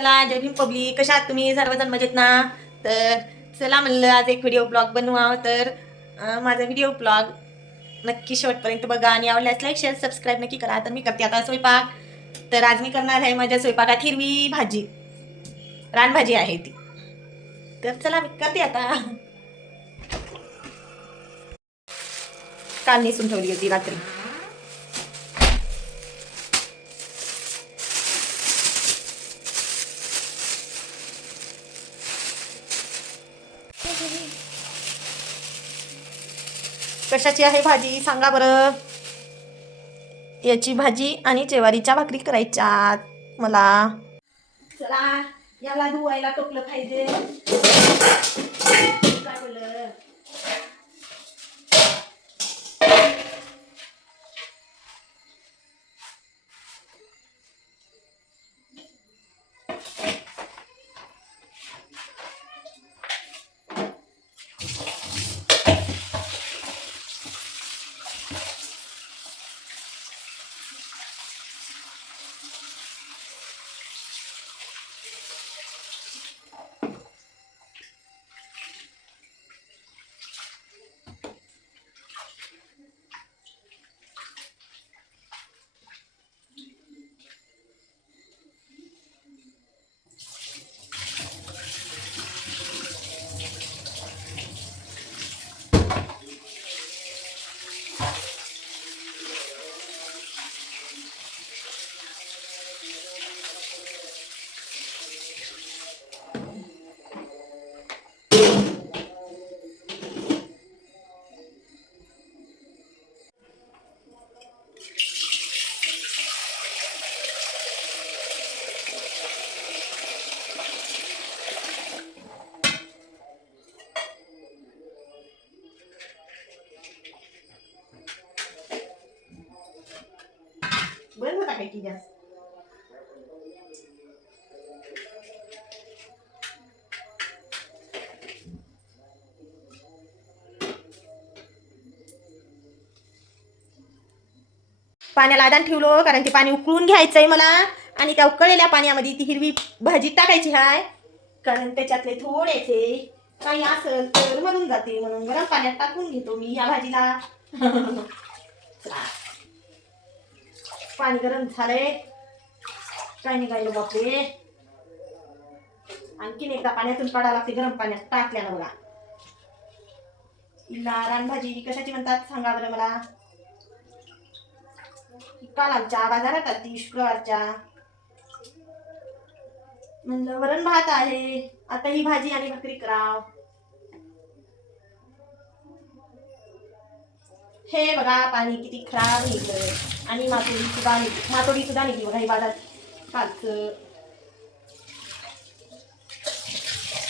चला जय भीम पब्लिक, कशा आहात तुम्ही सर्वजण मजेत ना? तर चला म्हणलं आज एक व्हिडिओ ब्लॉग बनवावं. तर माझा व्हिडिओ ब्लॉग नक्की शेवटपर्यंत बघा आणि आवडल्यास लाईक शेअर सबस्क्राईब नक्की करा. तर मी करते आता स्वयंपाक. तर आज मी करणार आहे माझ्या स्वयंपाकात हिरवी भाजी, रानभाजी आहे ती. तर चला मी करते आता. काल नेसून ठेवली होती रात्री. कशाची आहे भाजी सांगा बरं? याची भाजी आणि ज्वारीच्या भाकरी करायच्यात मला. चला याला धुवायला टोपलं पाहिजे. काय बोललं? बंद होता काय की जास्त? पाण्याला आदान ठेवलो कारण ते पाणी उकळून घ्यायचंय मला आणि त्या उकळलेल्या पाण्यामध्ये ती हिरवी भाजी टाकायची आहे. कारण त्याच्यातले थोडेसे काही असेल तर मरून जाते, म्हणून गरम पाण्यात टाकून घेतो मी ह्या भाजीला. पाणी गरम झालंय. काय निघायलो बापरे. आणखीन एकदा पाण्यातून काढावं लागते गरम पाण्यात टाकल्यानं बघा. हिला रानभाजी कशाची म्हणतात सांगा बरं मला? काल आमच्या बाजारात आली शुक्रवारच्या. म्हणलं वरण भात आहे, आता ही भाजी आणि भाकरी कराव. हे बघा पाणी किती खराब निघलं आणि मातोडी सुद्धा निघली बघा ही बाजार कालचं.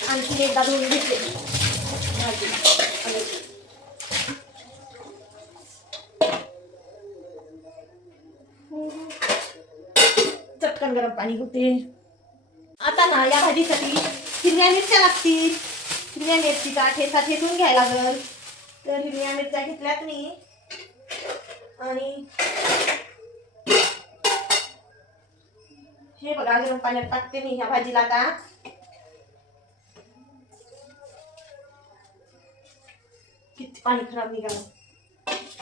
आणखी एकदा धुवून घेतले भाजी. चटकन गरम पाणी होते. आता ना या भाजीसाठी हिरव्या मिरच्या लागतील. हिरव्या मिरचीचा ठेचा ठेचून घ्यायला लागल. तर हिरव्या मिरच्या घेतल्यात मी आणि हे बघा गरम पाण्यात टाकते मी ह्या भाजीला. आता किती पाणी खराब निघालं.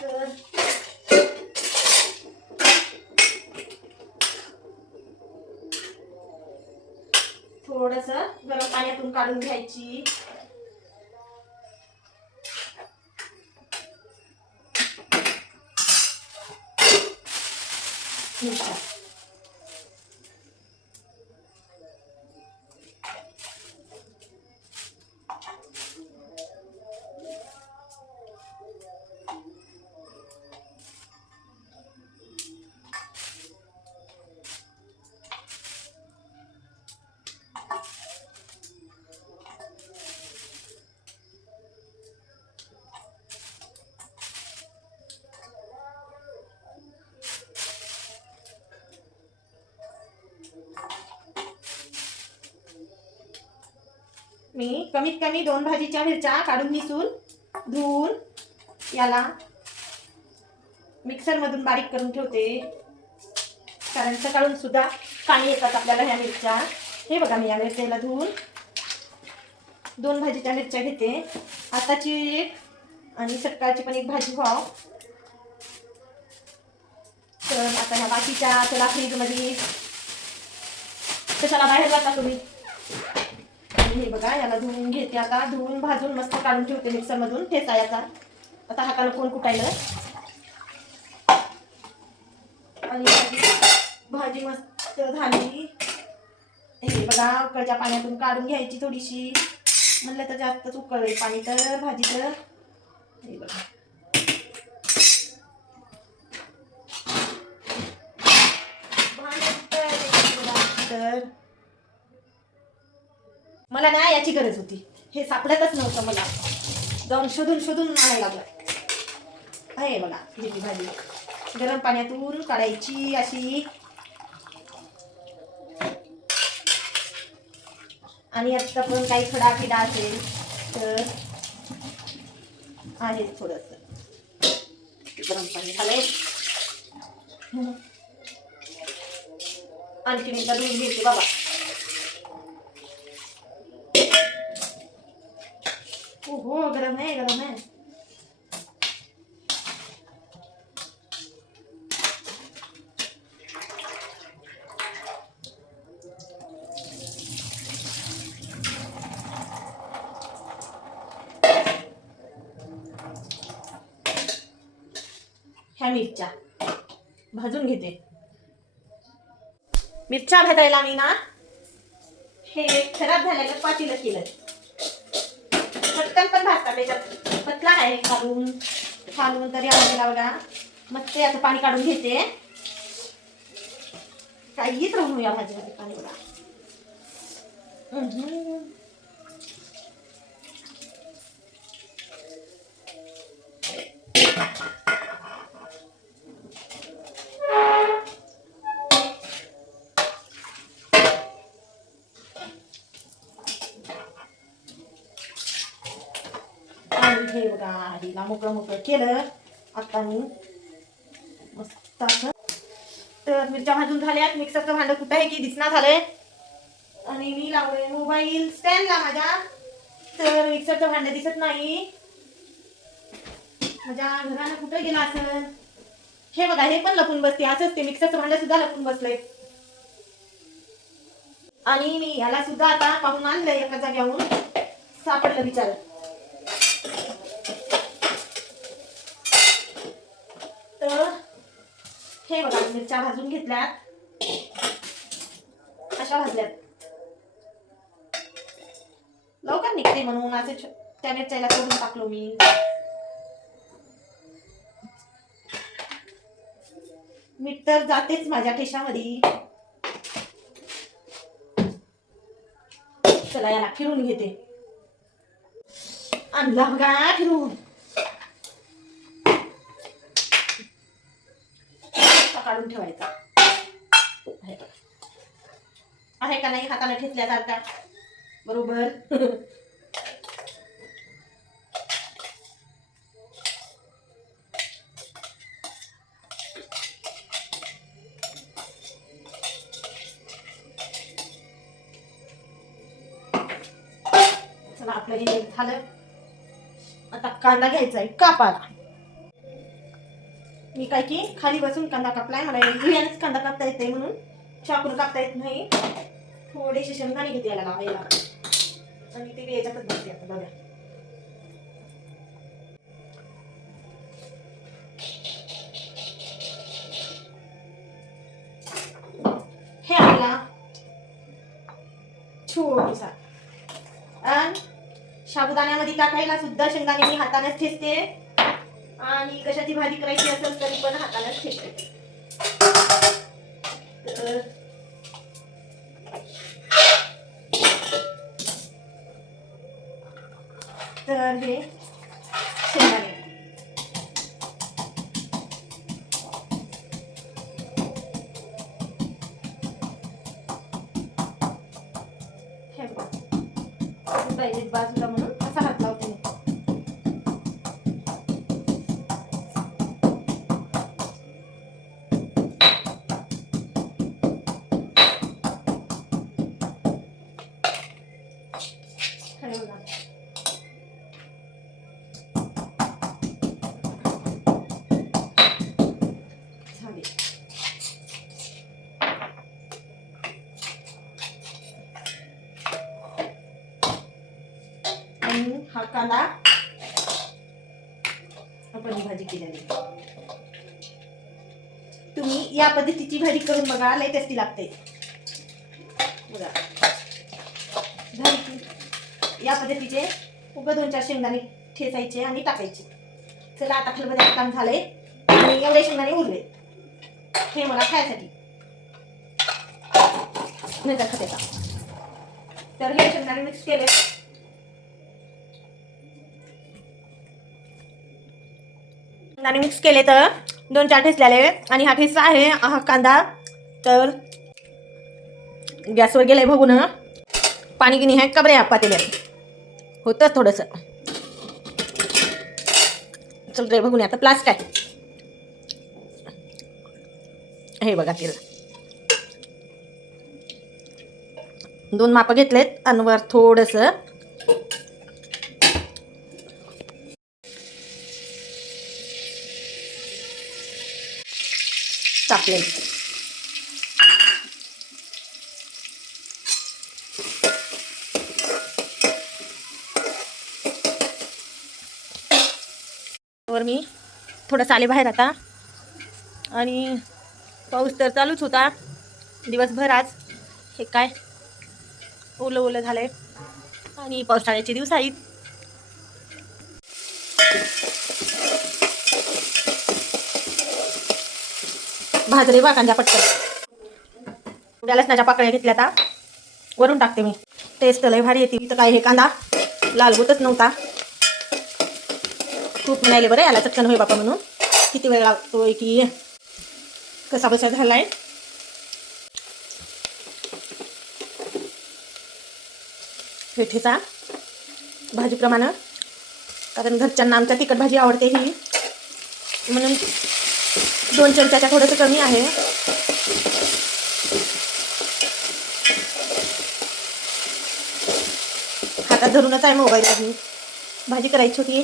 तर थोडस गरम पाण्यातून काढून घ्यायची. मी कमीत कमी 2 भाजीच्या मिरच्या काढून निसून धुवून याला मिक्सर मधून बारीक करून ठेवते. कारण सकाळून सुद्धा पाणी येतात आपल्याला ह्या मिरच्या. हे बघा मी या मिरच्याला धुवून 2 भाजीच्या मिरच्या घेते. आताची एक आणि सकाळची पण एक भाजी व्हाव. तर आता ह्या बाकीच्या त्याला फ्रीजमध्ये कशाला बाहेर जाता तुम्ही. आणि हे बघा याला धुवून घेते. आता धुवून भाजून मस्त काढून ठेवते मिक्सरमधून ठेचा याचा. आता हाताला कोण कुटायला. आणि भाजी मस्त झाली. हे बघा उकळच्या पाण्यातून काढून घ्यायची थोडीशी. म्हणलं तर जास्तच उकळले पाणी तर भाजी तर. हे बघा तर मला ना याची गरज होती. हे सापडतच नव्हतं मला. जाऊन शोधून शोधून आणायला लागलं. हे बघा ही भाजी गरम पाण्यातून काढायची अशी. आणि आता पण काही खडा फिडा असेल तर आहे थोडंसं. गरम पाणी झालंय. आणखीन एकदा दूध घेते बाबा. हो गरम आहे गरम आहे. ह्या मिरच्या भाजून घेते. मिरच्या भाजायला मी ना हे खराब झालेलं पातेलं केलं. पटकन पण भाजतात त्याच्यात. पतला आहे खालून खालून तरी आवडला बघा. मग ते आता पाणी काढून घेते. काहीच राहू या भाजीमध्ये पाणी बघा. हे बघा आधीला मोकळं मोकळं केलं. आता मी मस्त असं. तर मिरच्या भाजून झाल्यात. मिक्सरचं भांडं कुठं आहे की दिसना झालंय. आणि मी लावलंय मोबाईल स्टँडला माझ्या. तर मिक्सरचं भांडं दिसत नाही. माझ्या घरानं कुठं गेला असं. हे बघा हे पण लपून बसते. असंच ते मिक्सरचं भांडं सुद्धा लपून बसलंय. आणि मी याला सुद्धा आता पाहून आणलंय एका जाग्यावरून. सापडलं बिचार. तर हे बघा मिरच्या भाजून घेतल्यात. अशा भाजल्यात. लवकर निघते म्हणून असे त्या मिरच्याला तोडून टाकलो मी. मीठ तर जातेच माझ्या ठेशामध्ये. चला याला फिरून घेते. आणला बघा फिरून. काढून ठेवायचा आहे का नाही हाताने ठेचल्यासारखा बरोबर. चला आपलं हे झालं. आता कांदा घ्यायचा आहे कापायला. मी काय की खाली बसून कांदा कापलाय. मला इळ्यानेच कांदा कापता येते म्हणून चाकून कापता येत नाही. थोडेसे शेंगदाणे घेते याला लावायला. आणि ते याच्यातच बसते आता बघा. हे आपला छोटूसा. आणि साबुदाण्यामध्ये टाकायला सुद्धा शेंगदाणे मी हातानेच ठेचते. आणि कशाची भाजी करायची असेल तरी पण हातानेच ठेचते. तर हे शेंगदाणे हे पाहिजे बाजूला म्हणून असा हात लावते. हा कांदा आपण ही भाजी केलेली. तुम्ही या पद्धतीची भाजी करून बघा, लय टेस्टी लागते बघा. या पद्धतीचे उगा 2-4 शेंगदाणे ठेचायचे आणि टाकायचे. चला आता खलबत्याचं काम झालंय आणि एवढे शेंगदाणे उरले हे मला खायसाठी नंतर खात्याचा. तर हे शेंगदाणे मिक्स केले. शेंगदाणे मिक्स केले तर 2-4 ठेचलेले आणि हा ठेचा आहे हा कांदा. तर गॅसवर गेलाय बघू ना. पाणी गिनी आहे कबरे पातेल्यात होतं थोडंसं. चल रे बघून आता प्लास काय हे बघा तेल 2 माप घेतलेत आणि वर थोडंसं टाकले. वर मी थोडंसं आले बाहेर आता आणि पाऊस तर चालूच होता दिवसभर. आज हे काय ओलं ओलं झालंय आणि पावसाळ्याचे दिवस आहेत. भाजरे बा कांद्या पटकन. उद्या लसणाच्या पाकळ्या घेतल्या आता वरून टाकते मी. टेस्ट लय भारी येते. इथं काय हे कांदा लाल होतच नव्हता. खूप म्हणाले बरं याला चटकन होय बापा म्हणून. किती वेळ लागतोय की कसा बसा झालाय. ठेचा भाजीप्रमाणे कारण घरच्यांना आमच्या तिखट भाजी आवडते ही म्हणून 2 चमच्याच्या थोडंसं कमी आहे. हातात धरूनच आहे मोबाईल. आधी भाजी करायची होती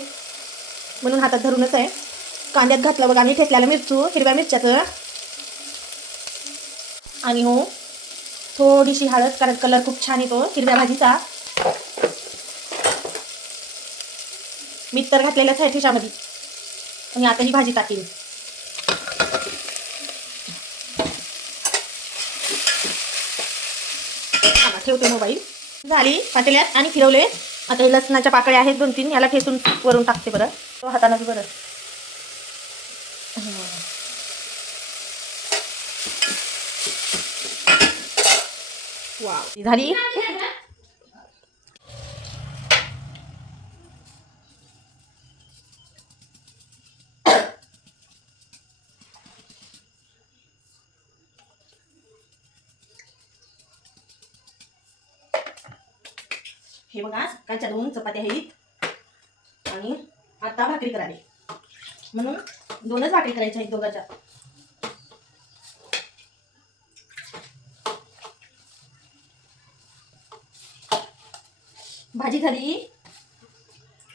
म्हणून हातात धरूनच आहे. कांद्यात घातलं बघा आणि ठेचल्याला हिरव्या मिरच्याचं आणि हो थोडीशी हळद कारण कलर खूप छान येतो हिरव्या भाजीचा. मीठ तर घातलेलंच आहे ठेच्यामध्ये आणि आता ही भाजी टाकेल. ठेवते मोबाईल. झाली पातेल्यात आणि फिरवले. आता हे लसणाच्या पाकळ्या आहेत 2-3 याला ठेचून वरून टाकते बरं. तो हातानं बरं. वाव झाली. हे बघा सकाळच्या 2 चपात्या आहेत आणि आता भाकरी करावी म्हणून 2च भाकरी करायच्या आहेत दोघांच्या. भाजी झाली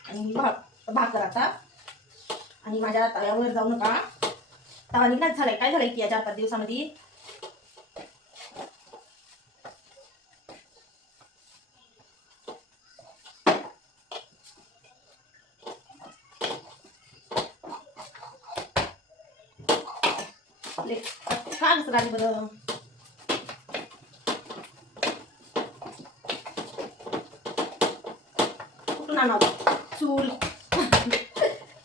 आणि भाकर आता. आणि माझ्या तव्यावर जाऊ नका. तवा निघाच झालाय. काय झालंय की या 4-5 दिवसामध्ये छान राहिली बरं. कुठून आणावं चूल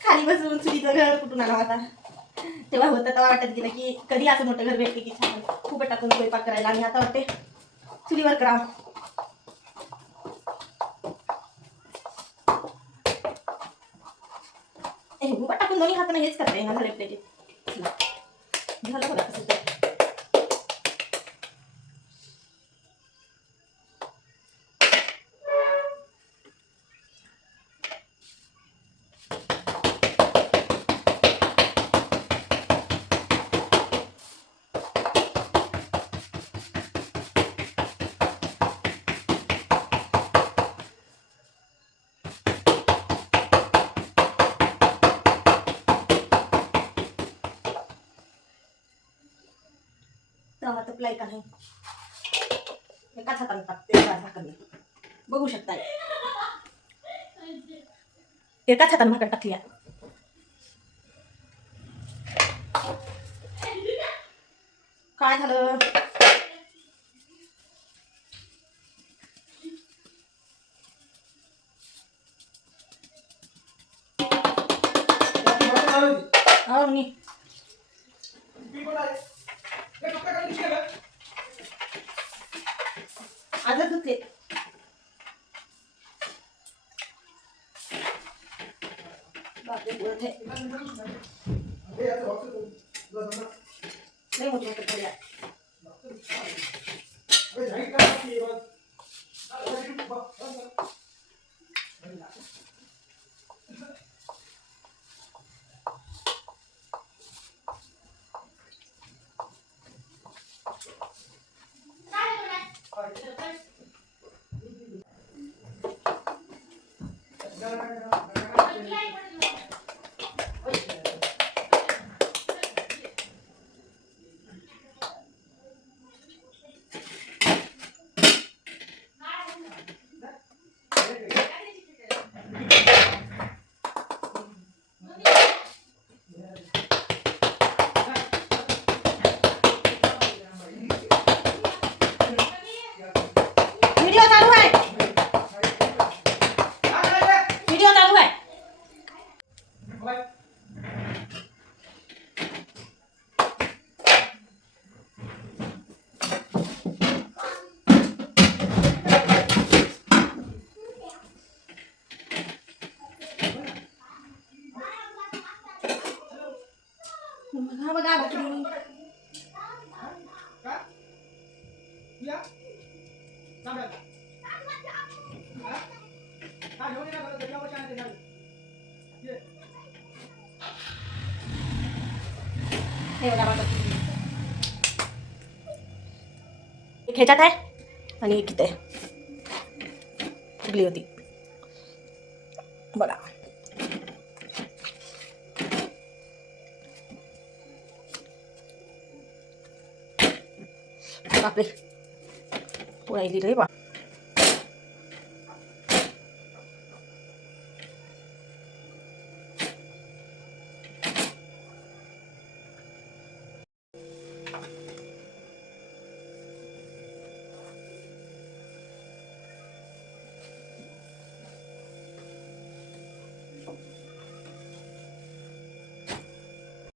खाली बसून चुलीचं घर कुठून आणावं आता. तेव्हा होतं तेव्हा वाटत गेलं की कधी असं मोठं घर भेटते की छान खूप टाकून स्वयंपाक करायला. आणि आता वाटते चुलीवर करावं. उभं टाकून दोन्ही हाताने हेच करता येणार झाले प्लेट. झालं बघा कसं. तवा तपलाय का नाही एकाच हाताने टाकते भाकरला बघू शकताय. एकाच हाताने भाकर टाकली आहे. काय झालं? आजच धुतले. बापरे बोलत आहे. नाही मोठी भाकर खाल्ली आहे. व्हिडिओ चालू आहे. व्हिडिओ चालू आहे. बघा भाकरी. एक ह्याच्यात आहे आणि एक इथे फुगली होती बघा. बापरे पोळायली रे बा.